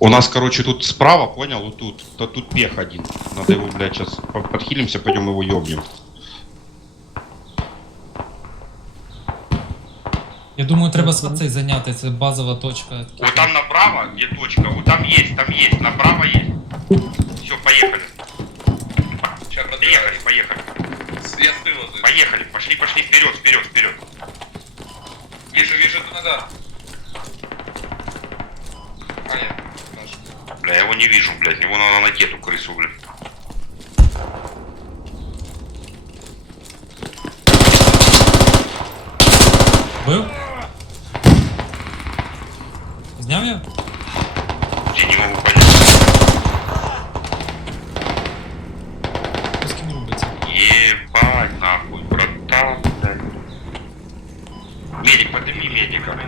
У нас, короче, тут справа, понял, вот тут. То тут пех один. Надо его, блядь, сейчас подхилимся, пойдем его ёбнем. Я думаю, треба свацей зайняти, це базова точка. Вот там направо, где точка, вот там есть, там есть, направо есть. Все, поехали. Сейчас Поехали, поехали. Я с тыла зайду. Поехали, пошли, пошли, вперед, вперед, вперед. Вижу, вижу, это назад. Его не вижу, блядь, его надо найти, эту крысу, блядь. Бив? Зняв я? Я не могу понять. Ебать, нахуй, братан, блядь. Медик, подними медика, блядь.